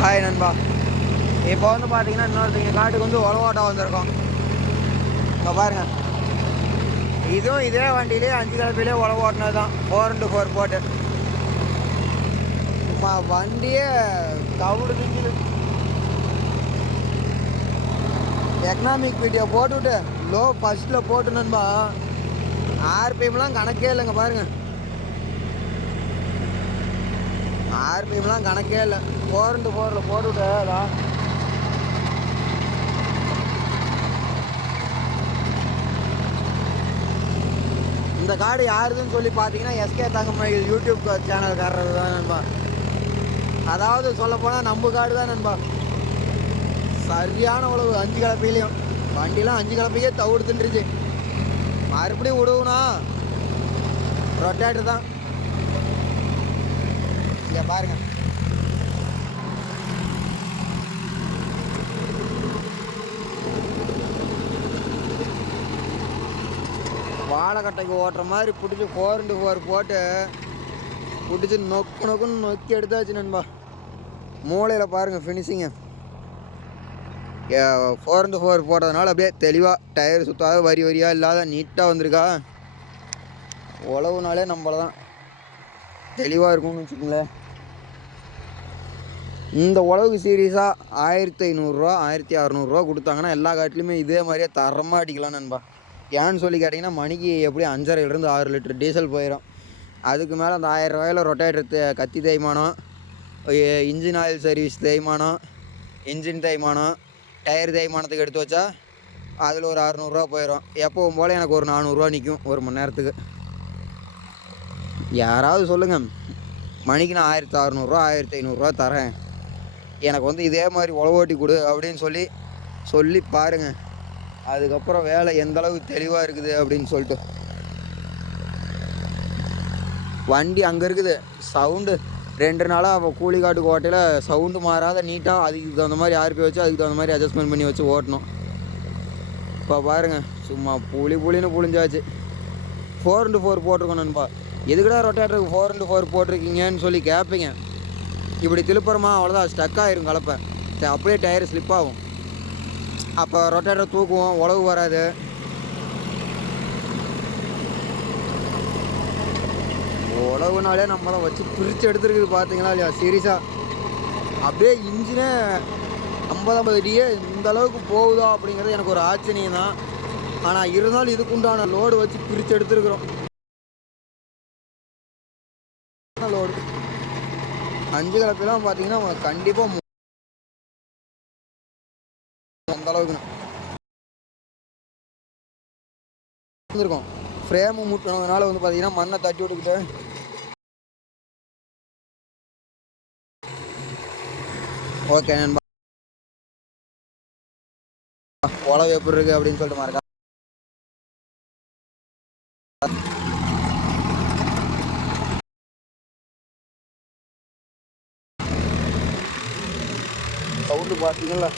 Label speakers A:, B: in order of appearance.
A: Hi நண்பா. இப்போ வந்து பார்த்தீங்கன்னா இன்னொருத்தங்க காட்டுக்கு வந்து உழவாட்டா வந்திருக்கோம். இப்போ பாருங்கள் இதுவும் இதே வண்டியிலே அஞ்சு கலப்பிலே உழவு ஓட்டினது தான் ஃபோர் இன்ட்டு ஃபோர் போட்டு. சும்மா வண்டியே தவிடு திங்குது எக்கனாமிக் வீடியோ போட்டுவிட்டு லோ ஃபஸ்ட்டில் போட்டு நண்பா. ஆர்பிஎம்லாம் கணக்கே இல்லைங்க பாருங்கள் ஆர்பிஎம்லாம் கணக்கே இல்லை. ஃபோர் போரில் ஃபோரில் போட்டுவிட்டு இந்த காடு யாருதுன்னு சொல்லி பார்த்தீங்கன்னா எஸ்கே தங்கமணி யூடியூப் சேனல்காரர் தான் நண்பா. அதாவது சொல்லப்போனால் நம்ம காடு தான் நண்பா. சரியான உழவு அஞ்சு கலப்பையிலையும் வண்டிலாம் அஞ்சு கலப்பையே தவிடு மறுபடியும் விடுவனா ரொட்டேட்டர் தான். இங்கே பாருங்க. வாழைக்கட்டைக்கு ஓட்டுற மாதிரி பிடிச்சி ஃபோர் இன்ட்டு ஃபோர் போட்டு பிடிச்சி நொக்கு நொக்குன்னு நொக்கி எடுத்தாச்சு நண்பா. மூளையில் பாருங்கள் ஃபினிஷிங்கு ஃபோர் இன்ட்டு ஃபோர் போட்டதுனால அப்படியே தெளிவாக டயர் சுற்றாத வரி வரியாக இல்லாத நீட்டாக வந்திருக்கா. உழவுனாலே நம்மள தான் தெளிவாக இருக்கும்னு வச்சுக்கோங்களேன். இந்த உழவுக்கு சீரியஸாக ஆயிரத்தி ஐநூறுரூவா ஆயிரத்தி அறநூறுரூவா கொடுத்தாங்கன்னா எல்லா காட்டிலுமே இதே மாதிரியே தரமாக அடிக்கலாம் நண்பா. ஏன்னு சொல்லி கேட்டிங்கன்னா மணிக்கு எப்படி அஞ்சரைலேருந்து ஆறு லிட்டர் டீசல் போயிடும் அதுக்கு மேலே அந்த ஆயிரம் ரூபாயில் ரொட்டேட்டர் கத்தி தேய்மானம் இன்ஜின் ஆயில் சர்வீஸ் தேய்மானம் இன்ஜின் தேய்மானம் டயர் தேய்மானத்துக்கு எடுத்து வச்சா அதில் ஒரு அறநூறுரூவா போயிடும் எப்போவும் போல் எனக்கு ஒரு நானூறுரூவா நிற்கும் ஒரு மணி நேரத்துக்கு. யாராவது சொல்லுங்கள் மணிக்கு நான் ஆயிரத்தி அறநூறுவா ஆயிரத்தி ஐநூறுரூவா தரேன். எனக்கு வந்து இதே மாதிரி உழவோட்டி கொடு அப்படின்னு சொல்லி சொல்லி பாருங்கள் அதுக்கப்புறம் வேலை எந்தளவுக்கு தெளிவாக இருக்குது அப்படின்னு சொல்லிட்டு. வண்டி அங்கே இருக்குது. சவுண்டு. ரெண்டு நாளாக அவள் கூலி காட்டுக்கு ஓட்டையில் சவுண்டு மாறாத நீட்டாக அதுக்கு தகுந்த மாதிரி ஆர்பி வச்சு அதுக்கு தகுந்த மாதிரி அட்ஜஸ்ட்மெண்ட் பண்ணி வச்சு ஓட்டணும். இப்போ பாருங்கள் சும்மா புளி புளின்னு புளிஞ்சாச்சு. ஃபோர் இன்ட்டு ஃபோர் போட்டிருக்கோம் நண்பா. எதுக்கடா ரொட்டேட்டருக்கு ஃபோர் இன்ட்டு ஃபோர் போட்டிருக்கீங்கன்னு சொல்லி கேட்பீங்க இப்படி திருப்புறமா அவ்வளோதான் ஸ்டக் ஆகிரும் கலப்பை. அப்படியே டயர் ஸ்லிப் ஆகும். அப்போ ரொட்டேட்டர் தூக்குவோம் உழவு வராது. உழவுனாலே நம்ம தான் வச்சு பிரித்து எடுத்துருக்குது பார்த்தீங்களா இல்லையா? சீரியஸாக அப்படியே இன்ஜினே ஐம்பது ஐம்பது டிஏ இந்த அளவுக்கு போகுதா அப்படிங்கிறது எனக்கு ஒரு ஆச்சரியம் தான் ஆனால் இருந்தாலும் இதுக்குண்டான லோடு வச்சு பிரித்து எடுத்துருக்குறோம். லோடு அஞ்சு கலப்பெல்லாம் பார்த்தீங்கன்னா கண்டிப்பாக அந்த அளவுக்கு இருந்திருக்கும். ஃப்ரேமு முட்டினதுனால வந்து பார்த்தீங்கன்னா மண்ணை தட்டி விட்டுக்கிட்டு ஓகே நண்பா. உழவு எப்படி இருக்கு அப்படின்னு சொல்லிட்டு மார்க்கா சவுண்டு பார்த்தீங்களா